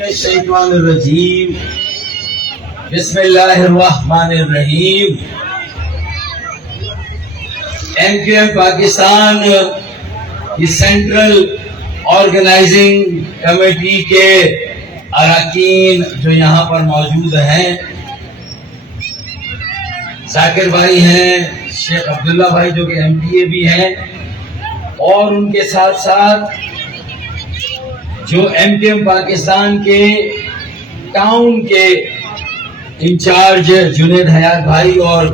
الشیطان الرجیم بسم اللہ الرحمن الرحیم۔ MQM پاکستان کی سینٹرل آرگنائزنگ کمیٹی کے اراکین جو یہاں پر موجود ہیں، ذاکر بھائی ہیں، شیخ عبداللہ بھائی جو کہ MPA بھی ہیں، اور ان کے ساتھ ساتھ جو MQM پاکستان کے ٹاؤن کے انچارج جنید حیات بھائی اور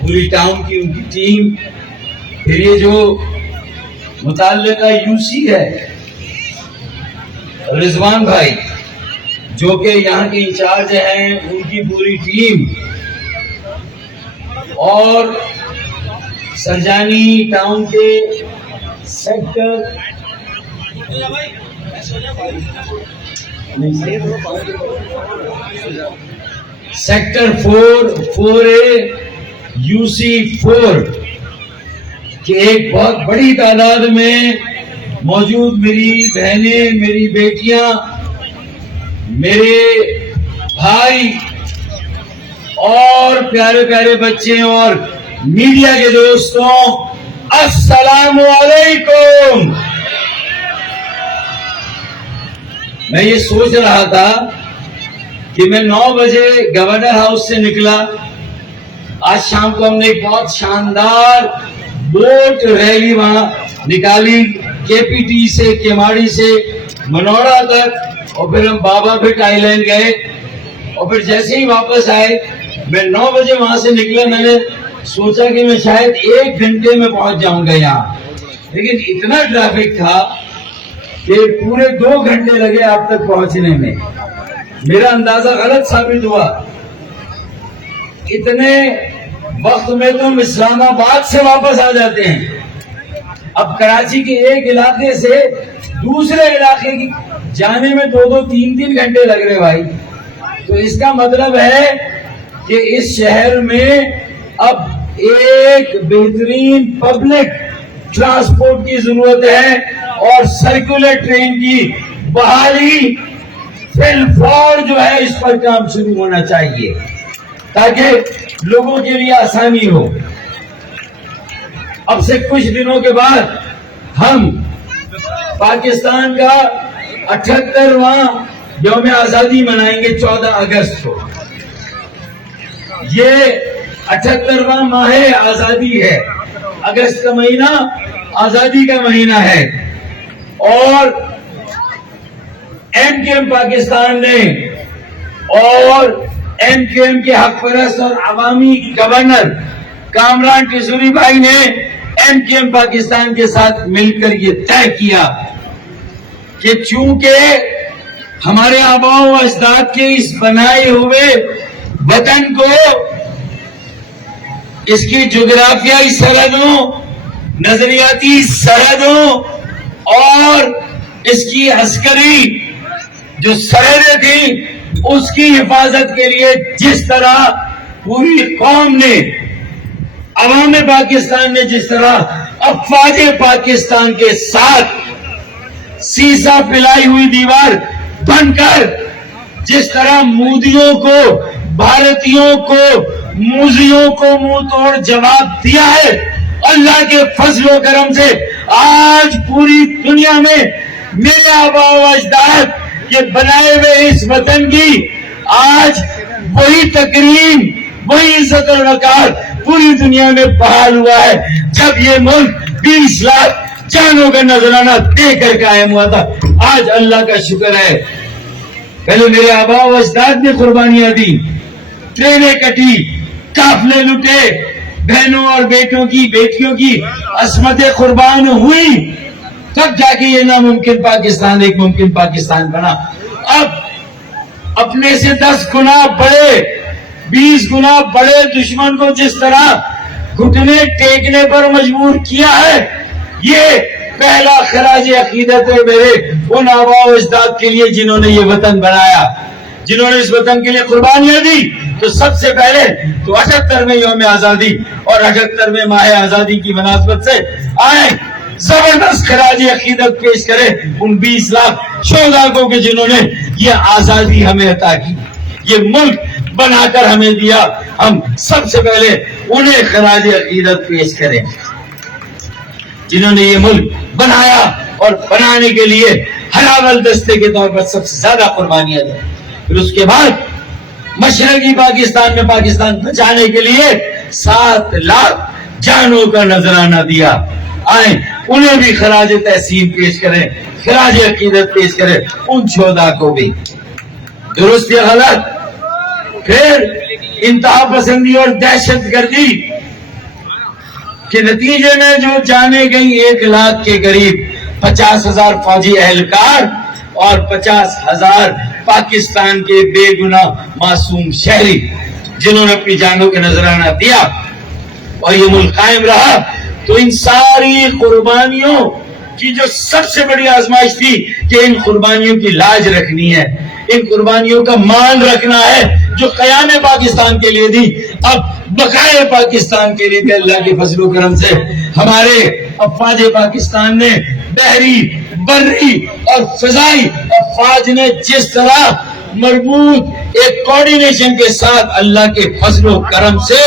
پوری ٹاؤن کی ان کی ٹیم، پھر یہ جو متعلقہ UC ہے رضوان بھائی جو کہ یہاں کے انچارج ہیں، ان کی پوری ٹیم، اور سرجانی ٹاؤن کے سیکٹر 4A UC 4 کہ ایک بہت بڑی تعداد میں موجود میری بہنیں، میری بیٹیاں، میرے بھائی اور پیارے پیارے بچے اور میڈیا کے دوستوں، السلام علیکم۔ میں یہ سوچ رہا تھا کہ میں 9 بجے گورنر ہاؤس سے نکلا، آج شام کو ہم نے ایک بہت شاندار بوٹ ریلی وہاں نکالی، KPT سے، کیماڑی سے منوڑا تک، اور پھر ہم بابا بھٹ آئی لینڈ گئے، اور پھر جیسے ہی واپس آئے میں 9 بجے وہاں سے نکلا، میں نے سوچا کہ میں شاید 1 گھنٹے میں پہنچ جاؤں گا یہاں، لیکن اتنا ٹریفک تھا کہ پورے 2 گھنٹے لگے آپ تک پہنچنے میں۔ میرا اندازہ غلط ثابت ہوا، اتنے وقت میں تم اسلام آباد سے واپس آ جاتے ہیں۔ اب کراچی کے ایک علاقے سے دوسرے علاقے کی جانے میں 2-2 3-3 گھنٹے لگ رہے بھائی، تو اس کا مطلب ہے کہ اس شہر میں اب ایک بہترین پبلک ٹرانسپورٹ کی ضرورت ہے، اور سرکولر ٹرین کی بحالی فی الفور جو ہے اس پر کام شروع ہونا چاہیے تاکہ لوگوں کے لیے آسانی ہو۔ اب سے کچھ دنوں کے بعد ہم پاکستان کا 78واں یوم آزادی منائیں گے 14 اگست کو۔ یہ 78واں ماہ آزادی ہے، اگست کا مہینہ آزادی کا مہینہ ہے، اور MQM پاکستان نے اور MQM کے حق پرست اور عوامی گورنر کامران ٹیسوری بھائی نے MQM پاکستان کے ساتھ مل کر یہ طے کیا کہ چونکہ ہمارے آباء و اجداد کے اس بنائے ہوئے وطن کو اس کی جغرافیائی سرحدوں، نظریاتی سرحدوں اور اس کی عسکری جو سرحدیں تھیں اس کی حفاظت کے لیے جس طرح پوری قوم نے، عوام پاکستان نے جس طرح افواج پاکستان کے ساتھ سیسا پلائی ہوئی دیوار بن کر جس طرح مودیوں کو، بھارتیوں کو، موذیوں کو منہ توڑ جواب دیا ہے، اللہ کے فضل و کرم سے آج پوری دنیا میں میرے آباء و اجداد کے بنائے ہوئے اس وطن کی آج وہی تکریم، وہی عزت و وقار پوری دنیا میں بحال ہوا ہے جب یہ ملک 20 لاکھ جانوں کا نذرانہ دے کر قائم ہوا تھا۔ آج اللہ کا شکر ہے، پہلے میرے آباء و اجداد نے قربانیاں دی، ٹرینیں کٹی، قافلے لٹے، بہنوں اور بیٹوں کی، بیٹیوں کی عصمتیں قربان ہوئی، تب جا کے یہ ناممکن پاکستان ایک ممکن پاکستان بنا۔ اب اپنے سے 10 گنا بڑے، 20 گنا بڑے دشمن کو جس طرح گھٹنے ٹیکنے پر مجبور کیا ہے، یہ پہلا خراج عقیدت ہے میرے ان آباء و اجداد کے لیے جنہوں نے یہ وطن بنایا، جنہوں نے اس وطن کے لیے قربانیاں دی۔ تو سب سے پہلے تو 78ویں یوم آزادی اور 78ویں ماہ آزادی کی مناسبت سے آئیں زبردست خراج عقیدت پیش کرے ان 20 لاکھ شہداء کو کہ جنہوں نے یہ آزادی ہمیں عطا کی، یہ ملک بنا کر ہمیں دیا، ہم سب سے پہلے انہیں خراج عقیدت پیش کریں جنہوں نے یہ ملک بنایا اور بنانے کے لیے ہراول دستے کے طور پر سب سے زیادہ قربانیاں دیں۔ پھر اس کے بعد مشرقی پاکستان میں پاکستان بچانے کے لیے 7 لاکھ جانوں کا نذرانہ دیا، آئیں انہیں بھی خراج تحسین پیش کریں، خراج عقیدت پیش کریں ان شہداء کو بھی۔ درست یا غلط؟ پھر انتہا پسندی اور دہشت گردی کے نتیجے میں جو جانے گئی 1 لاکھ کے قریب 50,000 فوجی اہلکار اور 50,000 پاکستان کے بے گناہ معصوم شہری جنہوں نے اپنی جانوں کا نذرانہ دیا اور یہ ملک قائم رہا، تو ان ساری قربانیوں کی جو سب سے بڑی آزمائش تھی کہ ان قربانیوں کی لاج رکھنی ہے، ان قربانیوں کا مان رکھنا ہے جو قیام پاکستان کے لیے دی، اب بقائے پاکستان کے لیے بھی اللہ کے فضل و کرم سے ہمارے افواج پاکستان نے بحری، بری اور فضائی افواج نے جس طرح مربوط ایک کوارڈینیشن کے ساتھ اللہ کے فضل و کرم سے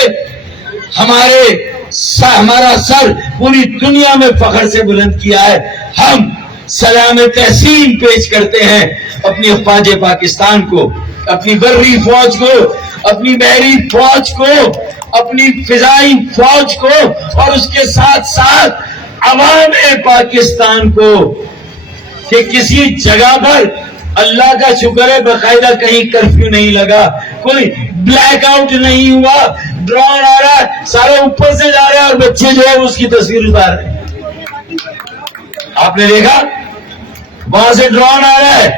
ہمارا سر پوری دنیا میں فخر سے بلند کیا ہے، ہم سلام تحسین پیش کرتے ہیں اپنی افواج پاکستان کو، اپنی بری فوج کو، اپنی بحری فوج کو، اپنی فضائی فوج کو، اور اس کے ساتھ ساتھ عوام پاکستان کو کہ کسی جگہ پر اللہ کا شکر ہے باقاعدہ کہیں کرفیو نہیں لگا، کوئی بلیک آؤٹ نہیں ہوا، ڈرون آ رہا ہے سارے اوپر سے جا رہے ہیں اور بچے جو ہے اس کی تصویر اتار رہے ہیں، آپ نے دیکھا وہاں سے ڈرون آ رہا ہے،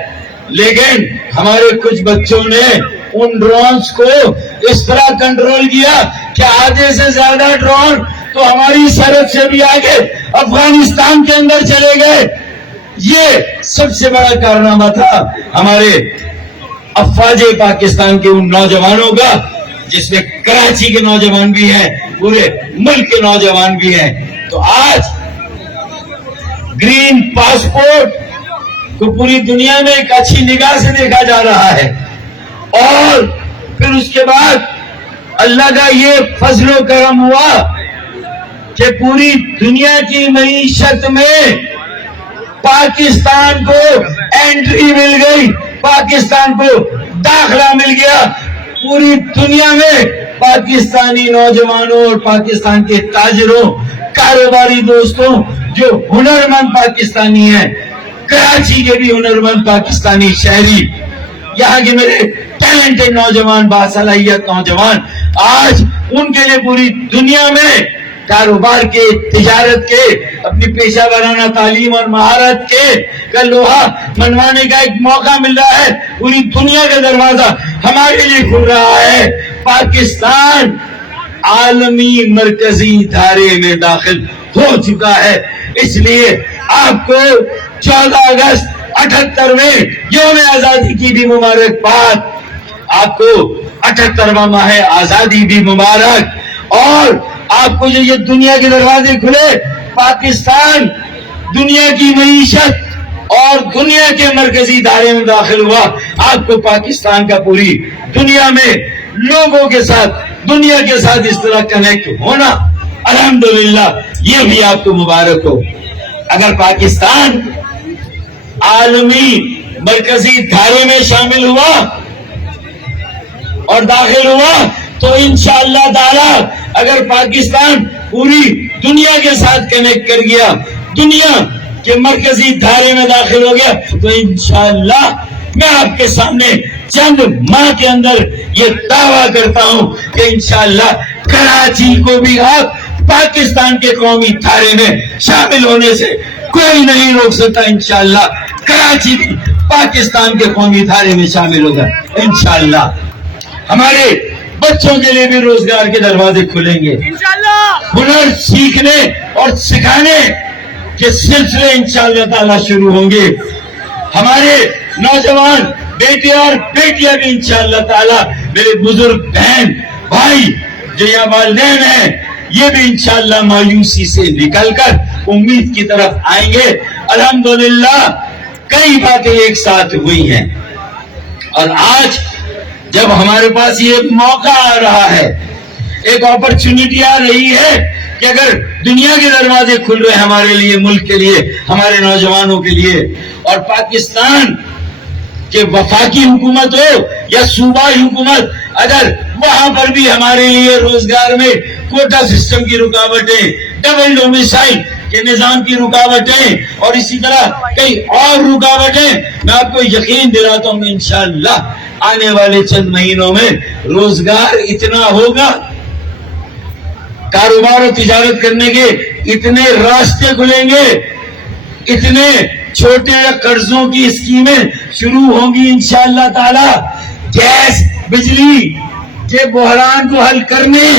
لیکن ہمارے کچھ بچوں نے ان ڈرونز کو اس طرح کنٹرول کیا کہ آدھے سے زیادہ ڈرون تو ہماری سرحد سے بھی آگے افغانستان کے اندر چلے گئے۔ یہ سب سے بڑا کارنامہ تھا ہمارے افواج پاکستان کے ان نوجوانوں کا، جس میں کراچی کے نوجوان بھی ہیں، پورے ملک کے نوجوان بھی ہیں۔ تو آج گرین پاسپورٹ کو پوری دنیا میں ایک اچھی نگاہ سے دیکھا جا رہا ہے، اور پھر اس کے بعد اللہ کا یہ فضل و کرم ہوا کہ پوری دنیا کی معیشت میں پاکستان کو انٹری مل گئی، پاکستان کو داخلہ مل گیا، پوری دنیا میں پاکستانی نوجوانوں اور پاکستان کے تاجروں، کاروباری دوستوں جو ہنرمند پاکستانی ہیں، کراچی کے بھی ہنرمند پاکستانی شہری، یہاں کے میرے ٹیلنٹڈ نوجوان، باصلاحیت نوجوان، آج ان کے لیے پوری دنیا میں کاروبار کے، تجارت کے، اپنی پیشہ ورانہ تعلیم اور مہارت کا لوہا منوانے کا ایک موقع مل رہا ہے۔ پوری دنیا کا دروازہ ہمارے لیے کھل رہا ہے۔ پاکستان عالمی مرکزی دھارے میں داخل ہو چکا ہے، اس لیے آپ کو 14 اگست 78ویں یوم آزادی کی بھی مبارکباد، آپ کو 78واں ماہ آزادی بھی مبارک، اور آپ کو جو یہ دنیا کے دروازے کھلے، پاکستان دنیا کی معیشت اور دنیا کے مرکزی دھارے میں داخل ہوا، آپ کو پاکستان کا پوری دنیا میں لوگوں کے ساتھ، دنیا کے ساتھ اس طرح کنیکٹ ہونا، الحمدللہ یہ بھی آپ کو مبارک ہو۔ اگر پاکستان عالمی مرکزی دھارے میں شامل ہوا اور داخل ہوا تو انشاءاللہ تعالی اگر پاکستان پوری دنیا کے ساتھ کنیکٹ کر گیا، دنیا کے مرکزی دھارے میں داخل ہو گیا، تو انشاءاللہ میں آپ کے سامنے چند ماہ کے اندر یہ دعویٰ کرتا ہوں کہ انشاءاللہ کراچی کو بھی آپ پاکستان کے قومی دھارے میں شامل ہونے سے کوئی نہیں روک سکتا۔ انشاءاللہ کراچی بھی پاکستان کے قومی دھارے میں شامل ہوگا انشاءاللہ۔ ہمارے بچوں کے لیے بھی روزگار کے دروازے کھلیں گے، ہنر سیکھنے اور سکھانے کے سلسلے انشاءاللہ تعالی شروع ہوں گے۔ ہمارے نوجوان بیٹے اور بیٹیاں بھی انشاءاللہ تعالی، میرے بزرگ بہن بھائی جو یہاں والدین ہیں، یہ بھی انشاءاللہ مایوسی سے نکل کر امید کی طرف آئیں گے. الحمدللہ کئی باتیں ایک ساتھ ہوئی ہیں اور آج جب ہمارے پاس یہ موقع آ رہا ہے, ایک اپرچونٹی آ رہی ہے کہ اگر دنیا کے دروازے کھل رہے ہیں ہمارے لیے, ملک کے لیے, ہمارے نوجوانوں کے لیے, اور پاکستان کہ وفاقی حکومت ہو یا صوبائی حکومت, اگر وہاں پر بھی ہمارے لیے روزگار میں کوٹا سسٹم کی رکاوٹیں, ڈبل ڈومیسائل کے نظام کی رکاوٹیں اور اسی طرح کئی اور رکاوٹیں, میں آپ کو یقین دلاتا ہوں انشاءاللہ آنے والے چند مہینوں میں روزگار اتنا ہوگا, کاروبار و تجارت کرنے کے اتنے راستے کھلیں گے, اتنے چھوٹے قرضوں کی اسکیمیں شروع ہوں گی انشاءاللہ تعالی. گیس بجلی کے بحران کو حل کرنے,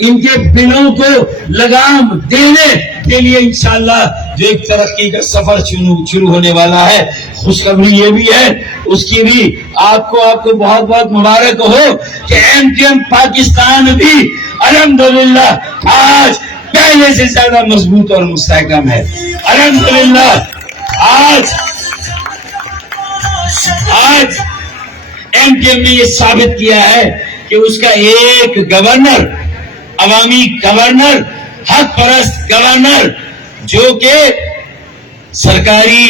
ان کے بلوں کو لگام دینے کے لیے انشاءاللہ جو ایک ترقی کا سفر شروع ہونے والا ہے. خوشخبری یہ بھی ہے, اس کی بھی آپ کو بہت بہت مبارک ہو کہ ایم کیو ایم پاکستان بھی الحمدللہ آج پہلے سے زیادہ مضبوط اور مستحکم ہے. الحمدللہ آج ایم کیو ایم نے یہ ثابت کیا ہے کہ اس کا ایک گورنر, عوامی گورنر, حق پرست گورنر, جو کہ سرکاری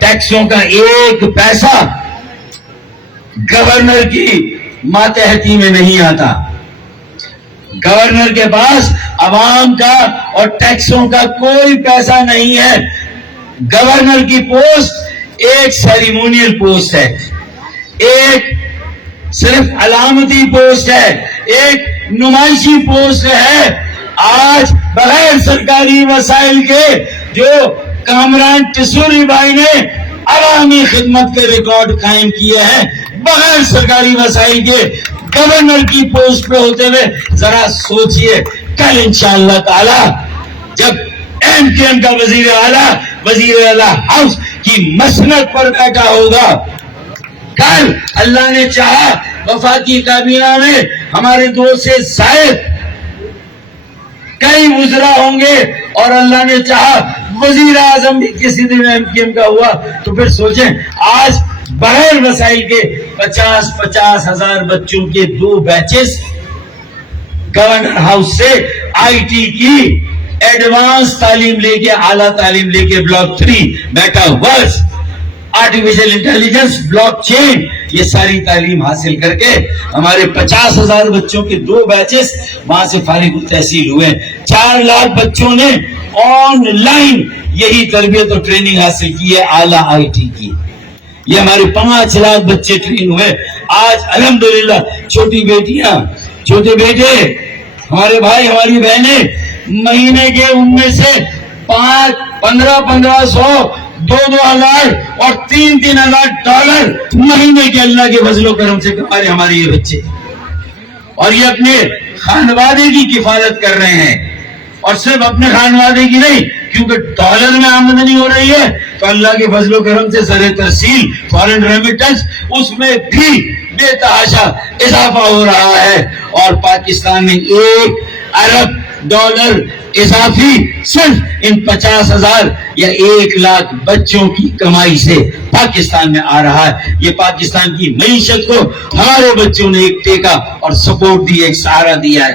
ٹیکسوں کا ایک پیسہ گورنر کی ماتحتی میں نہیں آتا. گورنر کے پاس عوام کا اور ٹیکسوں کا کوئی پیسہ نہیں ہے. گورنر کی پوسٹ ایک سیریمونیل پوسٹ ہے, ایک صرف علامتی پوسٹ ہے, ایک نمائشی پوسٹ ہے. آج بغیر سرکاری وسائل کے جو کامران ٹسوری بھائی نے عوامی خدمت کے ریکارڈ قائم کیے ہیں, بغیر سرکاری وسائل کے گورنر کی پوسٹ پہ ہوتے ہوئے, ذرا سوچئے کل انشاءاللہ تعالی جب ایم کیو ایم کا وزیر اعلیٰ ہاؤس کی مسند پر بیٹھا ہوگا, کل اللہ نے چاہا وفاقی کابینہ میں ہمارے 2 سے زائد کئی وزراء ہوں گے, اور اللہ نے چاہا وزیر اعظم بھی کسی دن ایم کیو ایم کا ہوا, تو پھر سوچیں آج بغیر وسائل کے 50 ہزار بچوں کے 2 بیچز گورنر ہاؤس سے آئی ٹی کی ایڈوانس تعلیم لے کے, اعلیٰ تعلیم لے کے, block 3 metaverse, artificial intelligence, blockchain, یہ ساری تعلیم حاصل کر کے ہمارے 50 ہزار بچوں کے 2 بیچز وہاں سے فارغ التحصیل ہوئے. 4 لاکھ بچوں نے آن لائن یہی تربیت اور ٹریننگ حاصل کی ہے اعلیٰ آئی ٹی کی. یہ ہمارے 5 لاکھ بچے ٹرین ہوئے. آج الحمدللہ چھوٹی بیٹیاں, چھوٹے بیٹے, ہمارے بھائی, ہماری بہنیں مہینے کے ان میں سے 1500 $2,000 اور $3,000 مہینے کے اللہ کے فضل و کرم سے کما رہے ہمارے یہ بچے, اور یہ اپنے خانوادے کی کفالت کر رہے ہیں. اور صرف اپنے خانوادے کی نہیں, کیونکہ ڈالر میں آمدنی ہو رہی ہے تو اللہ کے فضل و کرم سے زر ترسیل, فارن ریمیٹنس, اس میں بھی بے تحاشا اضافہ ہو رہا ہے. اور پاکستان میں $1 ارب اضافی صرف ان 50,000 یا 1 لاکھ بچوں کی کمائی سے پاکستان میں آ رہا ہے. یہ پاکستان کی معیشت کو ہمارے بچوں نے ایک ٹیکا اور سپورٹ دی, ایک سہارا دیا ہے.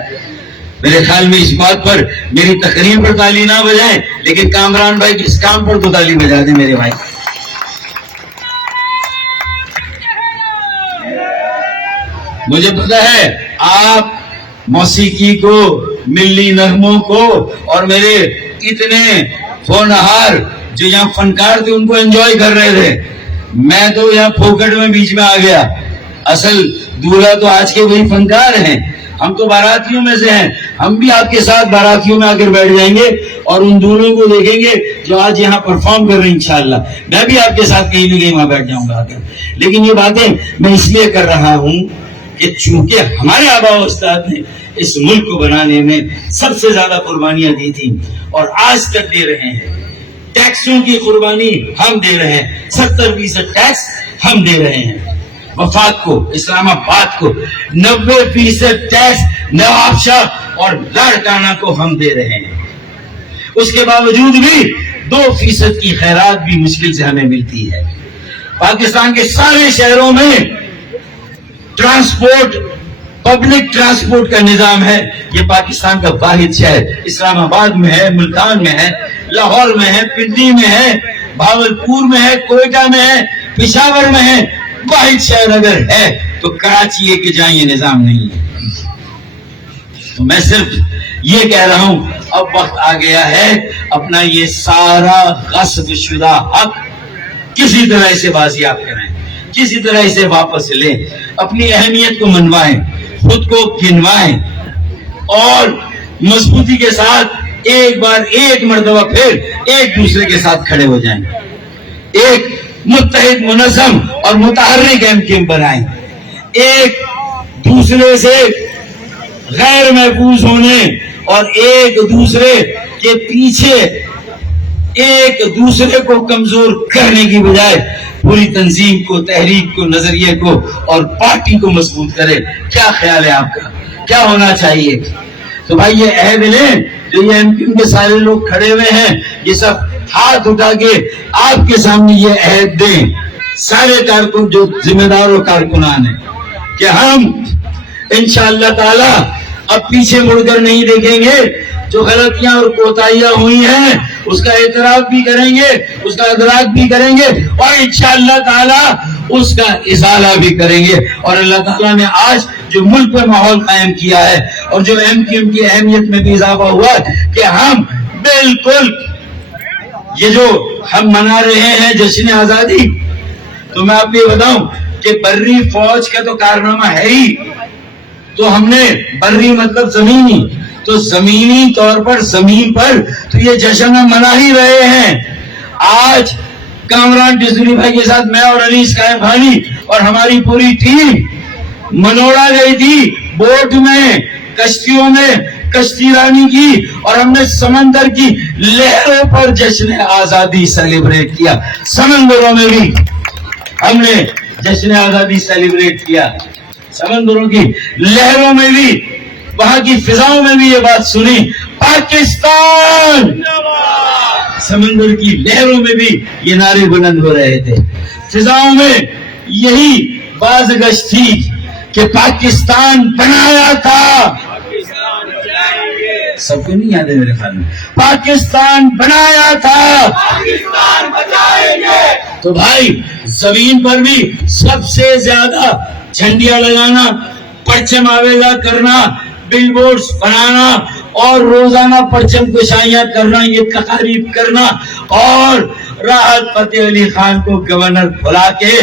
میرے خیال میں اس بات پر میری تقریر پر تالی نہ بجائیں, لیکن کامران بھائی کے اس کام پر تو تالی بجا دیں میرے بھائی. مجھے پتا ہے آپ موسیقی کو, ملی نغموں کو, اور میرے اتنے ہونہار جو یہاں فنکار تھے ان کو انجوائے کر رہے تھے. میں تو یہاں پھوکٹ میں بیچ میں آ گیا. اصل دولہا تو آج کے وہی فنکار ہیں, ہم تو باراتیوں میں سے ہیں. ہم بھی آپ کے ساتھ باراتیوں میں آ کر بیٹھ جائیں گے اور ان دونوں کو دیکھیں گے جو آج یہاں پرفارم کر رہے ہیں. انشاءاللہ میں بھی آپ کے ساتھ کہیں نہ کہیں وہاں بیٹھ جاؤں گا. لیکن یہ باتیں میں اس لیے کر رہا ہوں کہ چونکہ ہمارے آبا و اجداد نے اس ملک کو بنانے میں سب سے زیادہ قربانیاں دی تھیں اور آج تک دے رہے ہیں. ٹیکسوں کی قربانی ہم دے رہے ہیں, 70% ٹیکس ہم دے رہے ہیں. وفاق کو, اسلام آباد کو 90% ٹیکس نواب شاہ اور لاڑکانہ کو ہم دے رہے ہیں. اس کے باوجود بھی 2% کی خیرات بھی مشکل سے ہمیں ملتی ہے. پاکستان کے سارے شہروں میں ٹرانسپورٹ، پبلک ٹرانسپورٹ کا نظام ہے. یہ پاکستان کا واحد شہر اسلام آباد میں ہے، ملتان میں ہے، لاہور میں ہے، پنڈی میں ہے، بھاولپور میں ہے، کوئٹہ میں ہے، پشاور میں ہے. واحد شہر اگر ہے تو کراچی ہے کہ جہاں یہ نظام نہیں ہے. تو میں صرف یہ کہہ رہا ہوں اب وقت آ گیا ہے اپنا یہ سارا غصب شدہ حق کسی طرح اسے بازیاب کریں، کسی طرح اسے واپس لیں، اپنی اہمیت کو منوائیں، خود کو گنوائیں اور مضبوطی کے ساتھ ایک مرتبہ پھر ایک دوسرے کے ساتھ کھڑے ہو جائیں، ایک متحد، منظم اور متحرک MQM بنائیں. ایک دوسرے سے غیر محفوظ ہونے اور ایک دوسرے کے پیچھے ایک دوسرے کو کمزور کرنے کی بجائے پوری تنظیم کو، تحریک کو، نظریے کو اور پارٹی کو مضبوط کرے. کیا خیال ہے آپ کا؟ کیا ہونا چاہیے؟ تو بھائی یہ عہد لیں، جو یہ MQM کے سارے لوگ کھڑے ہوئے ہیں، یہ سب ہاتھ اٹھا کے آپ کے سامنے یہ عہد دیں، سارے کارکن جو ذمہ دار و کارکنان ہیں، کہ ہم انشاءاللہ تعالی اب پیچھے مڑ کر نہیں دیکھیں گے. جو غلطیاں اور کوتاہیاں ہوئی ہیں اس کا اعتراف بھی کریں گے، اس کا ادراک بھی کریں گے اور انشاءاللہ تعالی اس کا ازالہ بھی کریں گے. اور اللہ تعالیٰ نے آج جو ملک میں ماحول قائم کیا ہے اور جو MQM کی اہمیت میں بھی اضافہ ہوا ہے کہ ہم بالکل یہ جو ہم منا رہے ہیں جشن آزادی، تو میں آپ کو یہ بتاؤں کہ بری فوج کا تو کارنامہ ہے ہی. تو ہم نے بری مطلب زمینی، تو زمینی طور پر زمین پر تو یہ جشن ہم منا ہی رہے ہیں. آج کامران ڈیزنی بھائی کے ساتھ میں اور علی اسکائے بھائی اور ہماری پوری ٹیم منوڑا گئی تھی، بوٹ میں، کشتیوں میں کشتی رانی کی اور ہم نے سمندر کی لہروں پر جشن آزادی سیلیبریٹ کیا. سمندروں میں بھی ہم نے جشن آزادی سیلیبریٹ کیا، سمندروں کی لہروں میں بھی، وہاں کی فضاؤں میں بھی یہ بات سنی، پاکستان. سمندر کی لہروں میں بھی یہ نعرے بلند ہو رہے تھے، فضاؤں میں یہی بازگشت تھی کہ پاکستان بنایا تھا. سب کو نہیں یاد ہے میرے خیال میں، پاکستان بنایا تھا، پاکستان بچائیں گے. تو بھائی زمین پر بھی سب سے زیادہ جھنڈیاں لگانا، پرچم آویزہ کرنا، بل بورڈز بنانا اور روزانہ پرچم کشائیاں کرنا، یہ تقاریب کرنا اور راحت فتح علی خان کو گورنر بلا کے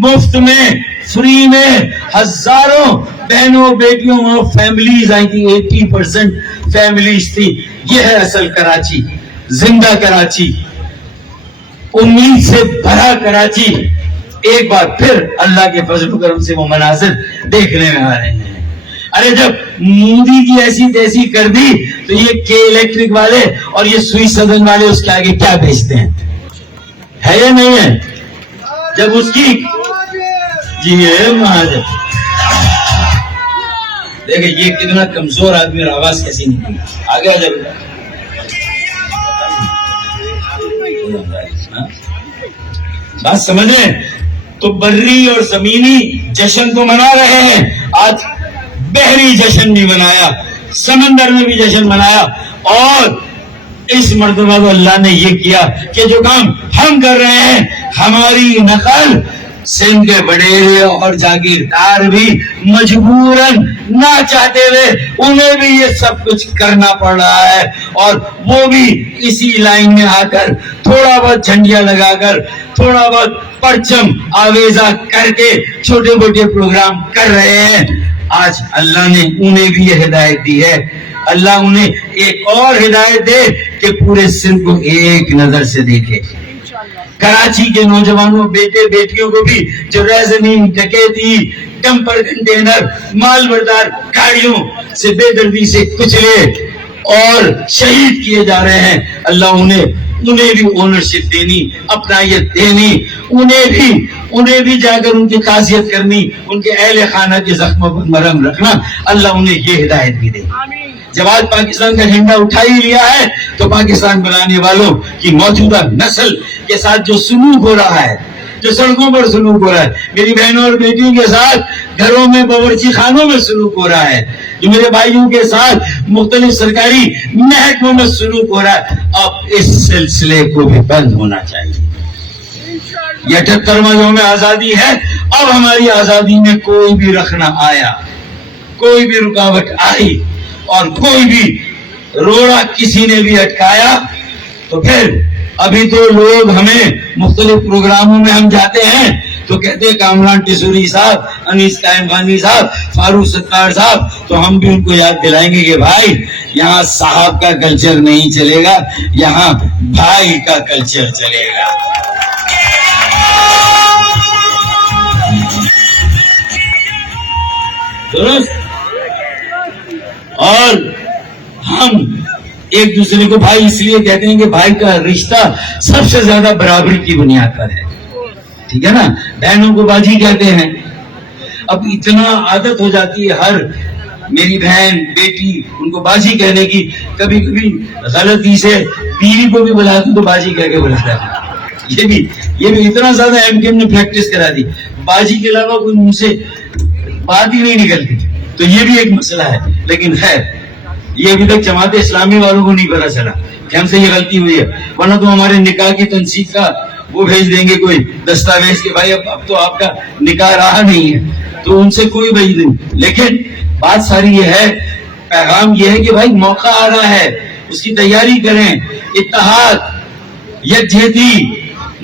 مفت میں، فری میں ہزاروں بہنوں بیٹیوں اور فیملیز آئی تھی، 80% فیملیز تھی. یہ ہے اصل کراچی، زندہ کراچی، امید سے بھرا کراچی. ایک بار پھر اللہ کے فضل و کرم سے وہ مناظر دیکھنے میں آ رہے ہیں. ارے جب مودی کی ایسی تیسی کر دی تو یہ کے الیکٹرک والے اور یہ سوئی سدن والے اس کے آگے کیا بیچتے ہیں؟ ہے یا نہیں ہے؟ جب اس کی جی مہاجر دیکھیں یہ کتنا کمزور آدمی اور آواز کیسی نکلی. آگے آ جائے بات سمجھ رہے ہیں؟ تو بری اور زمینی جشن تو منا رہے ہیں، آج بحری جشن بھی منایا، سمندر میں بھی جشن منایا. اور اس مرتبہ تو اللہ نے یہ کیا کہ جو کام ہم کر رہے ہیں، ہماری نقل سندھ کے بڑے اور جاگیردار بھی مجبوراً نہ چاہتے ہوئے انہیں بھی یہ سب کچھ کرنا پڑ رہا ہے. اور وہ بھی اسی لائن میں آ کر تھوڑا بہت جھنڈیاں لگا کر، تھوڑا بہت پرچم آویزہ کر کے چھوٹے موٹے پروگرام کر رہے ہیں. آج اللہ نے انہیں بھی یہ ہدایت دی ہے، اللہ انہیں ایک اور ہدایت دے کہ پورے سندھ کو ایک نظر سے دیکھے. کراچی کے نوجوانوں، بیٹے بیٹیوں کو بھی جو ریزننگ، ڈکیتی، ڈمپر کنٹینر، مال بردار گاڑیوں سے بے دردی سے کچلے اور شہید کیے جا رہے ہیں، اللہ انہیں بھی اونرشپ دینی، اپنائیت دینی، انہیں بھی جا کر ان کی تعزیت کرنی، ان کے اہل خانہ کے زخموں پر مرہم رکھنا. اللہ انہیں یہ ہدایت بھی دے. جب آج پاکستان کا جھنڈا اٹھا ہی لیا ہے تو پاکستان بنانے والوں کی موجودہ نسل کے ساتھ جو سلوک ہو رہا ہے، جو سڑکوں پر سلوک ہو رہا ہے، میری بہنوں اور بیٹیوں کے ساتھ گھروں میں باورچی خانوں میں سلوک ہو رہا ہے، جو میرے بھائیوں کے ساتھ مختلف سرکاری محکموں میں سلوک ہو رہا ہے، اب اس سلسلے کو بھی بند ہونا چاہیے۔ یہ 78واں یوم آزادی ہے، اب ہماری آزادی میں کوئی بھی رخ نہ آیا، کوئی بھی رکاوٹ آئی اور کوئی بھی روڑا کسی نے بھی اٹکایا تو پھر ابھی تو لوگ ہمیں مختلف پروگراموں میں ہم جاتے ہیں تو کہتے ہیں کامران ٹیسوری صاحب، انیس قائم خانی صاحب، فاروق ستار صاحب، تو ہم بھی ان کو یاد دلائیں گے کہ بھائی یہاں صاحب کا کلچر نہیں چلے گا، یہاں بھائی کا کلچر چلے گا۔ درست؟ اور ہم ایک دوسرے کو بھائی اس لیے کہتے ہیں کہ بھائی کا رشتہ سب سے زیادہ برابری کی بنیاد پر ہے، ٹھیک ہے نا؟ بہنوں کو باجی کہتے ہیں۔ اب اتنا عادت ہو جاتی ہے ہر میری بہن بیٹی ان کو باجی کہنے کی، کبھی کبھی غلطی سے بیوی کو بھی بلاتے تو باجی کہہ کے بلاتا ہے۔ یہ بھی اتنا زیادہ ایم کیو نے پریکٹس کرا دی، باجی کے علاوہ کوئی منہ سے بات ہی نہیں نکلتی، تو یہ بھی ایک مسئلہ ہے۔ لیکن خیر یہ ابھی تک جماعت اسلامی والوں کو نہیں پتا چلا کہ ہم سے یہ غلطی ہوئی ہے، ورنہ تو ہمارے نکاح کی تنسیق کا وہ بھیج دیں گے کوئی دستاویز کہ بھائی اب تو آپ کا نکاح رہا نہیں ہے، تو ان سے کوئی بھیج نہیں۔ لیکن بات ساری یہ ہے، پیغام یہ ہے کہ بھائی موقع آ رہا ہے، اس کی تیاری کریں۔ اتحاد، یکجہتی،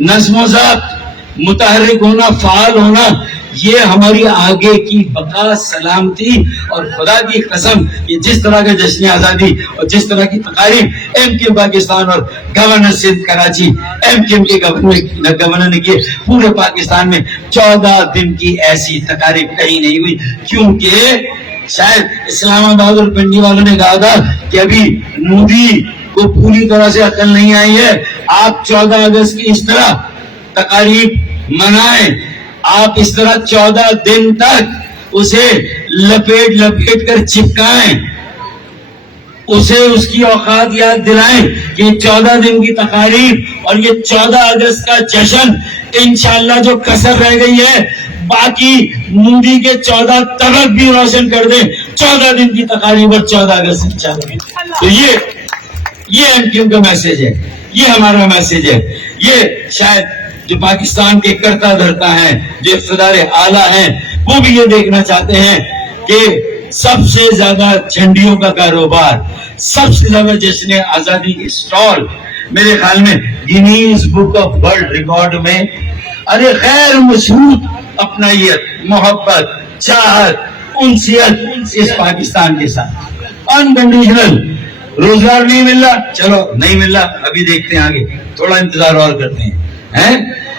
نظم و ضبط، متحرک ہونا، فعال ہونا، یہ ہماری آگے کی بقا، سلامتی اور خدا کی قسم یہ جس طرح کا جشن آزادی اور جس طرح کی تقاریب ایم کیو پاکستان اور governor Sindh Karachi M Q کے گورنر نے کیے، پورے پاکستان میں 14 دن کی ایسی تقاریب کہیں نہیں ہوئی، کیونکہ شاید اسلام آباد اور پنڈی والوں نے کہا تھا کہ ابھی مودی کو پوری طرح سے عقل نہیں آئی ہے، آپ 14 اگست کی اس طرح تقاریب منائیں، آپ اس طرح 14 دن تک اسے لپیٹ کر چپکائیں، اسے اس کی اوقات یاد دلائیں کہ 14 دن کی تقاریب اور یہ 14 اگست کا جشن انشاءاللہ جو کسر رہ گئی ہے، باقی مودی کے 14 طبق بھی روشن کر دیں، 14 دن کی تقاریب اور 14 اگست انشاءاللہ۔ تو یہ ایم کیو کا میسج ہے، یہ ہمارا میسج ہے۔ یہ شاید جو پاکستان کے کرتا دھرتا ہیں، جو اقتدار اعلیٰ ہیں، وہ بھی یہ دیکھنا چاہتے ہیں کہ سب سے زیادہ جھنڈیوں کا کاروبار، سب سے زیادہ جشن آزادی کے سٹال میرے خیال میں Guinness book of world record میں، ارے غیر مشروط اپنائیت، محبت، چاہت، انسیت اس پاکستان کے ساتھ، انکنڈیشنل۔ روزگار نہیں مل رہا، چلو نہیں مل رہا، ابھی دیکھتے ہیں آگے، تھوڑا انتظار اور کرتے ہیں۔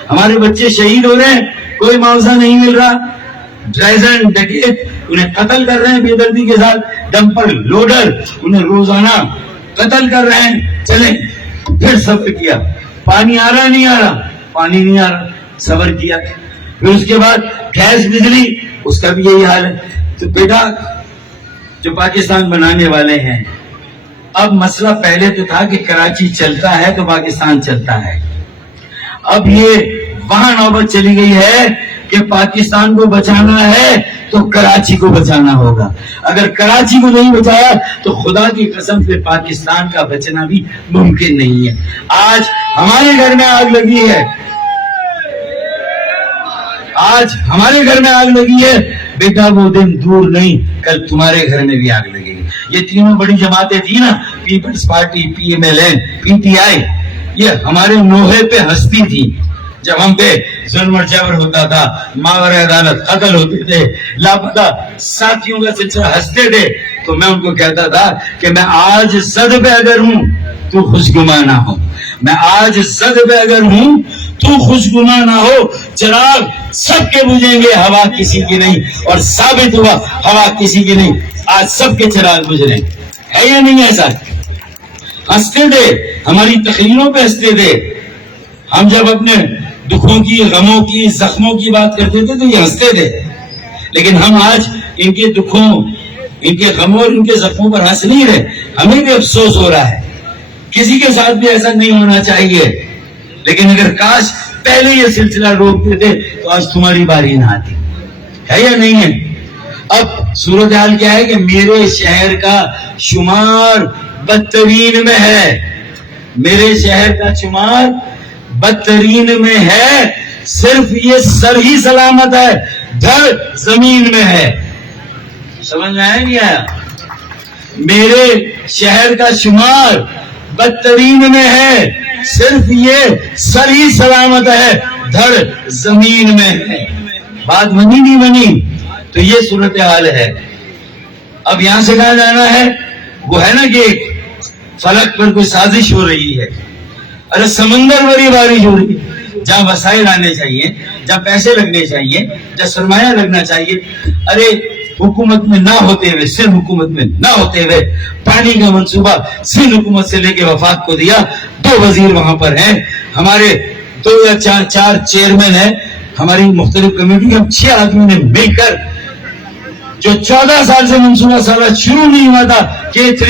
ہمارے بچے شہید ہو رہے ہیں، کوئی معاوضہ نہیں مل رہا، ڈرائزن ڈکیت انہیں قتل کر رہے ہیں بے دردی کے ساتھ، ڈمپر لوڈر انہیں روزانہ قتل کر رہے ہیں، چلیں پھر صبر کیا، پانی آ رہا نہیں آ رہا، پانی نہیں آ رہا، صبر کیا، پھر اس کے بعد گیس بجلی اس کا بھی یہی حال ہے۔ تو بیٹا جو پاکستان بنانے والے ہیں، اب مسئلہ پہلے تو تھا کہ کراچی چلتا ہے تو پاکستان چلتا ہے، اب یہ وہاں نوبت چلی گئی ہے کہ پاکستان کو بچانا ہے تو کراچی کو بچانا ہوگا، اگر کراچی کو نہیں بچایا تو خدا کی قسم سے پاکستان کا بچنا بھی ممکن نہیں ہے۔ آج ہمارے گھر میں آگ لگی ہے، آج ہمارے گھر میں آگ لگی ہے، بیٹا وہ دن دور نہیں، کل تمہارے گھر میں بھی آگ لگے گی۔ یہ تینوں بڑی جماعتیں تھی نا، Peoples Party, P M L N, P T I, یہ ہمارے نوحے پہ ہستی تھی، جب ہم پہ ظلم اور جبر ہوتا تھا، ماوراء عدالت قتل ہوتے تھے، لاپتہ ساتھیوں کا سلسلہ ہنستے تھے، تو میں ان کو کہتا تھا کہ میں آج زد پہ اگر ہوں تو خوشگما نہ ہو، میں آج زد پہ اگر ہوں تو خوشگما نہ ہو، چراغ سب کے بجھیں گے، ہوا کسی کی نہیں، اور ثابت ہوا ہوا کسی کی نہیں، آج سب کے چراغ بجھ رہے ہیں، ہے یا نہیں ایسا؟ ہنستے تھے، ہماری تقریروں پہ ہنستے تھے، ہم جب اپنے دکھوں کی، غموں کی، زخموں کی بات کرتے تھے تو یہ ہنستے تھے، لیکن ہم آج ان کے دکھوں، ان کے غموں اور ان کے زخموں پر ہنس نہیں رہے. ہمیں بھی افسوس ہو رہا ہے, کسی کے ساتھ بھی ایسا نہیں ہونا چاہیے. لیکن اگر کاش پہلے یہ سلسلہ روک دیتے تو آج تمہاری باری نہ آتی. ہے یا نہیں ہے؟ اب صورتحال کیا ہے کہ میرے شہر کا شمار بدترین میں ہے, میرے شہر کا شمار بدترین میں ہے. صرف یہ سر ہی سلامت ہے, دھڑ زمین میں ہے. سمجھ میں آیا نہیں آیا؟ میرے شہر کا شمار بدترین میں ہے, صرف یہ سر ہی سلامت ہے, دھڑ زمین میں ہے. بات بنی نہیں بنی؟ تو یہ صورتحال ہے. اب یہاں سے کہاں جانا ہے؟ وہ ہے نا کہ فلک پر کوئی سازش ہو رہی ہے. ارے سمندر بڑی بارش ہو رہی ہے, جہاں وسائل آنے چاہیے, جہاں پیسے لگنے چاہیے, جہاں سرمایہ لگنا چاہیے. ارے حکومت میں نہ ہوتے ہوئے, صرف حکومت میں نہ ہوتے ہوئے پانی کا منصوبہ سندھ حکومت سے لے کے وفاق کو دیا. 2 وزیر وہاں پر ہیں, ہمارے 2 یا 4 چیئرمین ہیں ہماری مختلف کمیٹی کے. ہم 6 آدمی نے مل کر جو 14 سال سے منصوبہ سالہ شروع نہیں ہوا تھا, K3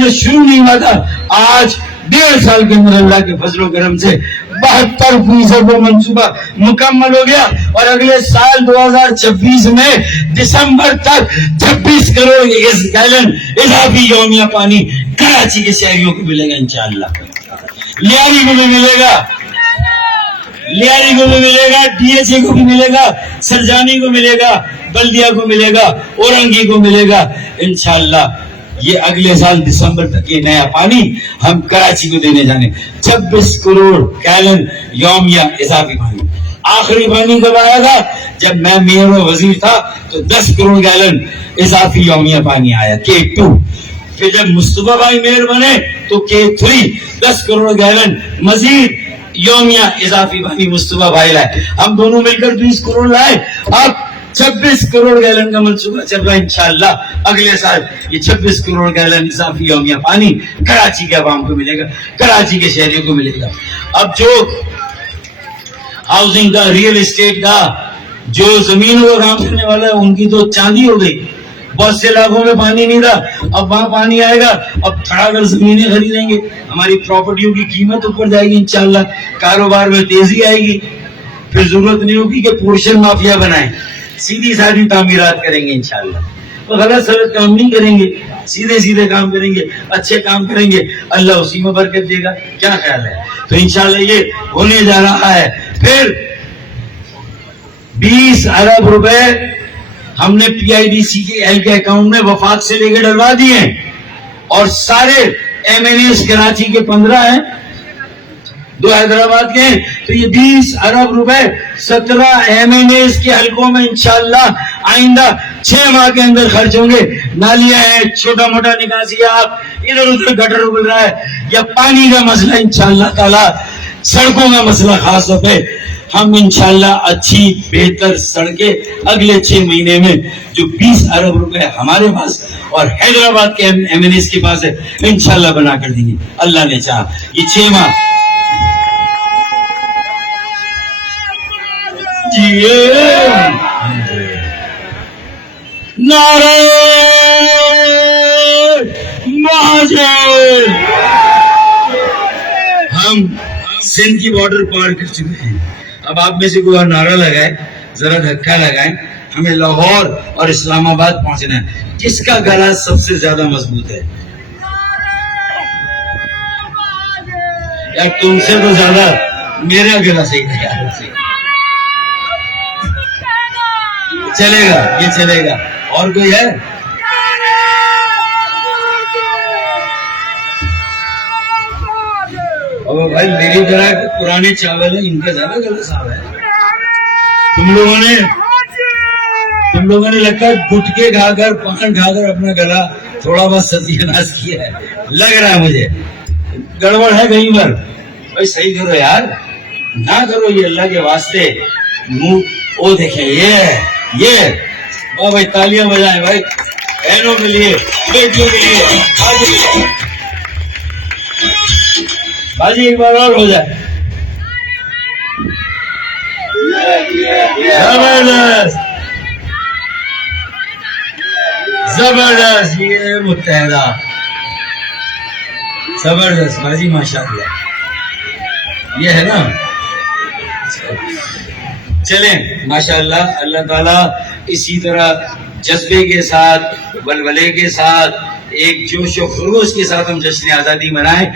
جو شروع نہیں ہوا تھا, آج 1.5 سال کے اندر اللہ کے فضل و کرم سے 72% وہ منصوبہ مکمل ہو گیا. اور اگلے سال 2026 میں دسمبر تک 26 کروڑ گیلن اضافی یومیہ پانی کراچی کے شہریوں کو ملے گا انشاءاللہ. لیاری کو بھی ملے گا, لیاری کو بھی ملے گا, DHA کو بھی ملے گا, سرجانی کو ملے گا, بلدیہ کو ملے گا, اورنگی کو ملے گا انشاءاللہ. یہ اگلے سال دسمبر تک یہ نیا پانی ہم کراچی کو دینے جانے. 26 کروڑ گیلن یومیہ اضافی پانی. آخری پانی کب آیا تھا؟ جب میں میئر و وزیر تھا تو 10 کروڑ گیلن اضافی یومیہ پانی آیا, K2. پھر جب مصطفیٰ بھائی میئر بنے تو K3 10 کروڑ گیلن مزید یومیہ اضافی پانی مصطفیٰ بھائی لائے. ہم دونوں مل کر 20 کروڑ لائے. اب 26 کروڑ گیلن کا منصوبہ چل رہا ہے انشاءاللہ. اگلے سال یہ 26 کروڑ گیلن اضافی یومیہ پانی کراچی کے عوام کو ملے گا, کراچی کے شہریوں کو ملے گا. اب جو ہاؤسنگ کا, ریئل اسٹیٹ کا, جو زمینوں کا کام کرنے والا ہے, ان کی تو چاندی ہو گئی. بہت سے علاقوں میں پانی نہیں تھا, اب وہاں پانی آئے گا. اب کھڑا کر زمینیں خریدیں گے, ہماری پراپرٹیوں کی قیمت اوپر جائے گی انشاءاللہ, کاروبار میں تیزی آئے گی. پھر ضرورت نہیں ہوگی کہ پورشن مافیا بنائیں, سیدھی سادھی تعمیرات کریں گے انشاءاللہ. وہ غلط سلط کام نہیں کریں گے, سیدھے سیدھے کام کریں گے, اچھے کام کریں گے, اللہ اسی میں برکت دے گا. کیا خیال ہے؟ تو انشاءاللہ یہ ہونے جا رہا ہے. پھر 20 ارب روپے ہم نے PIDC کے اکاؤنٹ میں وفاق سے لے کے ڈلوا دیے ہیں, اور سارے MNAs کراچی کے 15 ہیں, 2 حیدرآباد کے ہیں. تو یہ 20 ارب روپے 17 MNAs کے حلقوں میں انشاءاللہ آئندہ 6 ماہ کے اندر خرچ ہوں گے. نالیاں ہیں, چھوٹا موٹا نکاسیات, ادھر ادھر گٹر ابل رہا ہے, یا پانی کا مسئلہ انشاءاللہ تعالی, سڑکوں کا مسئلہ خاص طور پہ, ہم انشاءاللہ اچھی بہتر سڑکیں اگلے 6 مہینے میں جو 20 ارب روپے ہمارے پاس اور حیدرآباد کے MNAs کے پاس ہے انشاءاللہ بنا کر دیں گے اللہ نے چاہا. یہ 6 ماہ نعرہ مہاجر. ہم سندھ کی بارڈر پار کر چکے ہیں. اب آپ میں سے کوئی اور نعرہ لگائے, ذرا دھکا لگائیں. ہمیں لاہور اور اسلام آباد پہنچنا ہے. کس کا گلا سب سے زیادہ مضبوط ہے؟ یار تم سے تو زیادہ میرا گلا صحیح ہے یار. چلے گا, یہ چلے گا. اور کوئی ہے؟ اور بھائی میری طرح پرانے چاول ہیں, ان کا زیادہ گلا صاف ہے. تم لوگوں نے لگتا ہے گٹکے کھا کر, پان کھا کر اپنا گلا تھوڑا بہت ستیاناش کیا ہے, لگ رہا ہے مجھے. گڑبڑ ہے کہیں پر. بھائی صحیح کرو یار, نہ کرو یہ اللہ کے واسطے. منہ وہ دیکھیں, یہ بھائی تالیاں بجائیں بھائی, بہنوں کے لیے, بیٹیوں کے لیے. باجی ایک بار اور ہو جائے. زبردست. زبردست، یہ متحدہ زبردست باجی، ماشاء اللہ، یہ ہے نا. چلیں ماشاء اللہ، اللہ تعالیٰ اسی طرح جذبے کے ساتھ، ولولے کے ساتھ، ایک جوش و خروش کے ساتھ ہم جشن آزادی منائیں،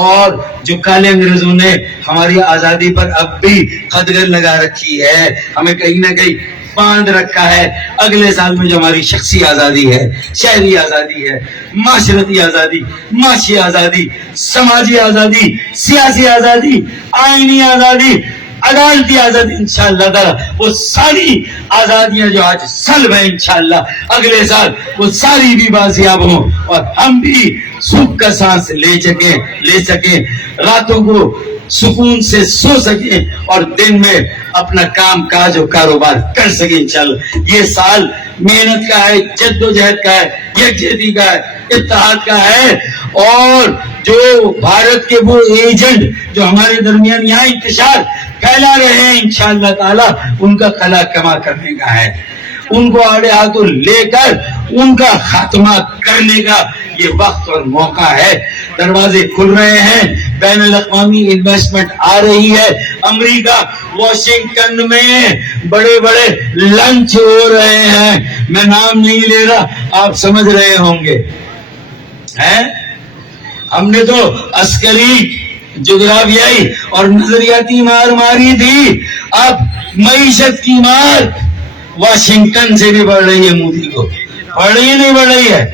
اور جو کالے انگریزوں نے ہماری آزادی پر اب بھی قدغن لگا رکھی ہے، ہمیں کہیں نہ کہیں باندھ رکھا ہے، اگلے سال میں جو ہماری شخصی آزادی ہے، شہری آزادی ہے، معاشرتی آزادی، معاشی آزادی، سماجی آزادی، سیاسی آزادی، آئینی آزادی، عدالتی آزادی، انشاءاللہ تعالی وہ ساری آزادیاں جو آج سلب ہیں، انشاءاللہ اگلے سال وہ ساری بھی بازیاب ہوں، اور ہم بھی سکھ کا سانس لے سکیں، راتوں کو سکون سے سو سکیں، اور دن میں اپنا کام کاج و کاروبار کر سکیں. انشاءاللہ یہ سال محنت کا ہے، جد و جہد کا ہے، یکجہتی کا ہے، اتحاد کا ہے، اور جو بھارت کے وہ ایجنٹ جو ہمارے درمیان یہاں انتشار پھیلا رہے ہیں، انشاءاللہ تعالی ان کا خلا کما کرنے کا ہے، ان کو آڑے ہاتھوں لے کر ان کا خاتمہ کرنے کا یہ وقت اور موقع ہے. دروازے کھل رہے ہیں، بین الاقوامی انویسٹمنٹ آ رہی ہے، امریکہ واشنگٹن میں بڑے بڑے لنچ ہو رہے ہیں، میں نام نہیں لے رہا، آپ سمجھ رہے ہوں گے. ہم نے تو عسکری، جغرافیائی اور نظریاتی مار ماری تھی، اب معیشت کی مار واشنگٹن سے بھی بڑھ رہی ہے. مودی کو بڑھ رہی ہے، نہیں بڑھ رہی ہے؟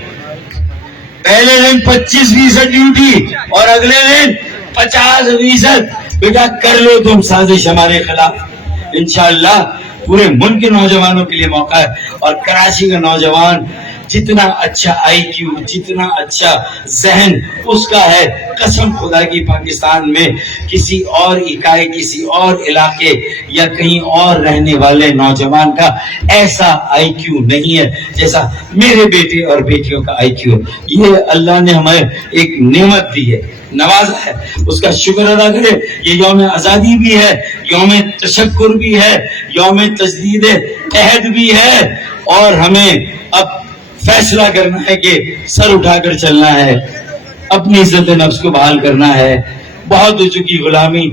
پہلے دن 25% ڈیوٹی اور اگلے دن 50%. بیٹا کر لو تم سازش ہمارے خلاف، انشاءاللہ پورے ملک کے نوجوانوں کے لیے موقع ہے. اور کراچی کا نوجوان جتنا اچھا آئی کیو، جتنا اچھا ذہن اس کا ہے، قسم خدا کی پاکستان میں کسی اور اکائی، کسی اور علاقے یا کہیں اور رہنے والے نوجوان کا ایسا آئی کیو نہیں ہے جیسا میرے بیٹے اور بیٹیوں کا آئی کیو. یہ اللہ نے ہمیں ایک نعمت دی ہے، نوازا ہے، اس کا شکر ادا کرے. یہ یوم آزادی بھی ہے، یوم تشکر بھی ہے، یوم تجدید عہد بھی ہے، اور ہمیں اب فیصلہ کرنا ہے کہ سر اٹھا کر چلنا ہے، اپنی عزت نفس کو بحال کرنا ہے. بہت ہو چکی غلامی،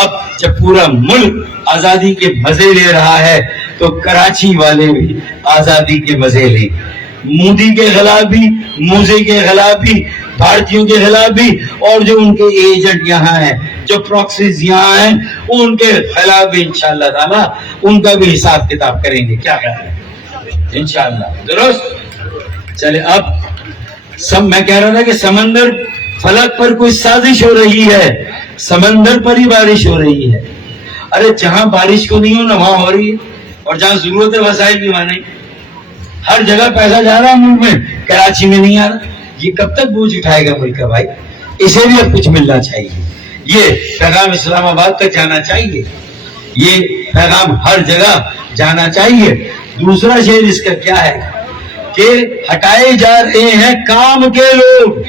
اب جب پورا ملک آزادی کے مزے لے رہا ہے تو کراچی والے بھی آزادی کے مزے لیں. مودی کے خلاف بھی، موزے کے خلاف بھی، بھارتیوں کے خلاف بھی، اور جو ان کے ایجنٹ یہاں ہیں، جو پراکسیز یہاں ہیں، ان کے خلاف بھی انشاءاللہ تعالی ان کا بھی حساب کتاب کریں گے. کیا خیال ہے؟ انشاءاللہ درست. چلے اب میں کہہ رہا تھا کہ سمندر فلک پر کوئی سازش ہو رہی ہے، سمندر پر ہی بارش ہو رہی ہے. ارے جہاں بارش کو نہیں ہونا وہاں ہو رہی ہے، اور جہاں ضرورت ہے وسائل کی وہاں نہیں. ہر جگہ پیسہ جا رہا ہے ملک میں، کراچی میں نہیں آ رہا. یہ کب تک بوجھ اٹھائے گا ملک کا بھائی؟ اسے بھی اب کچھ ملنا چاہیے. یہ پیغام اسلام آباد تک جانا چاہیے، یہ پیغام ہر جگہ جانا چاہیے. دوسرا شعر اس کا کیا ہے کہ ہٹائے جا رہے ہیں کام کے لوگ،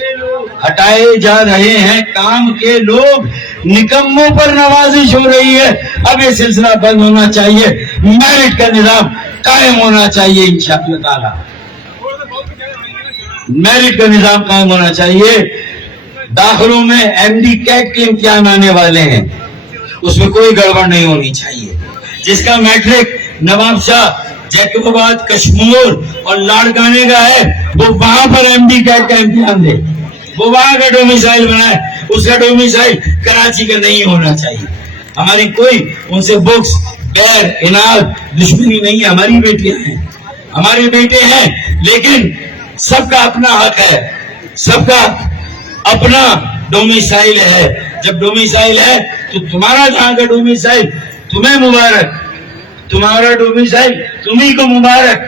ہٹائے جا رہے ہیں کام کے لوگ، نکموں پر نوازش ہو رہی ہے. اب یہ سلسلہ بند ہونا چاہیے، میرٹ کا نظام قائم ہونا چاہیے. انشاءاللہ تعالی میرٹ کا نظام قائم ہونا چاہیے. داخلوں میں ایم ڈی کیٹ کے امتحان آنے والے ہیں، اس میں کوئی گڑبڑ نہیں ہونی چاہیے. جس کا میٹرک نواب شاہ، جیکب آباد، کشمیر اور لاڑکانے کا ہے، وہ وہاں پر ایم ڈی کیٹ کا امتحان دے، وہ وہاں کا ڈومیسائل بنائے. اس کا ڈومیسائل کراچی کا نہیں ہونا چاہیے. ہماری کوئی ان سے بکس، بیر، انعام، دشمنی نہیں ہے. ہماری بیٹیاں ہیں، ہمارے بیٹے ہیں، لیکن سب کا اپنا حق ہے، سب کا اپنا ڈومیسائل ہے. جب ڈومیسائل ہے تو تمہارا جہاں کا ڈومیسائل تمہیں مبارک، تمہارا ڈومیسائل تمہیں کو مبارک،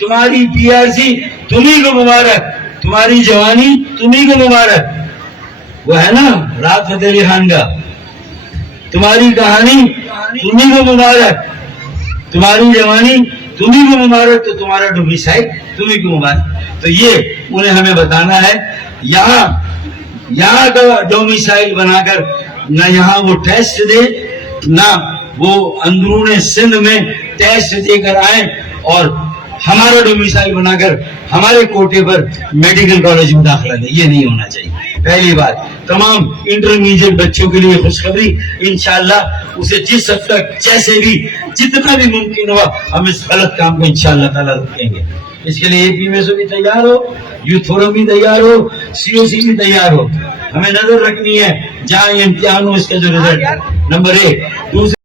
تمہاری پی آر سی تمہیں کو مبارک، تمہاری جوانی تمہیں کو مبارک. وہ ہے نا راحت فتح علی خان کا، تمہاری کہانی تمہیں کو مبارک، تمہاری جوانی تمہیں کو مبارک، تو تمہارا ڈومیسائل تمہیں کو مبارک. تو یہ انہیں ہمیں بتانا ہے. یہاں کا ڈومیسائل بنا کر نہ یہاں وہ ٹیسٹ دے، نہ وہ اندرون سندھ میں ٹیسٹ دے کر آئے اور ہمارا ڈومیسائل بنا کر ہمارے کوٹے پر میڈیکل کالج میں داخلہ لے. یہ نہیں ہونا چاہیے. پہلی بات. تمام انٹرمیڈیٹ بچوں کے لیے خوشخبری, انشاءاللہ اسے جس حد تک جیسے بھی جتنا بھی ممکن ہوا ہم اس غلط کام کو انشاءاللہ تعالیٰ روکیں گے. اس کے لیے اے پی میں سے بھی تیار ہو, یوتھ فورم بھی تیار ہو, سی او سی بھی تیار ہو. ہمیں نظر رکھنی ہے جہاں یہ امتحان ہو اس کا جو رزلٹ. نمبر 1. دوسرے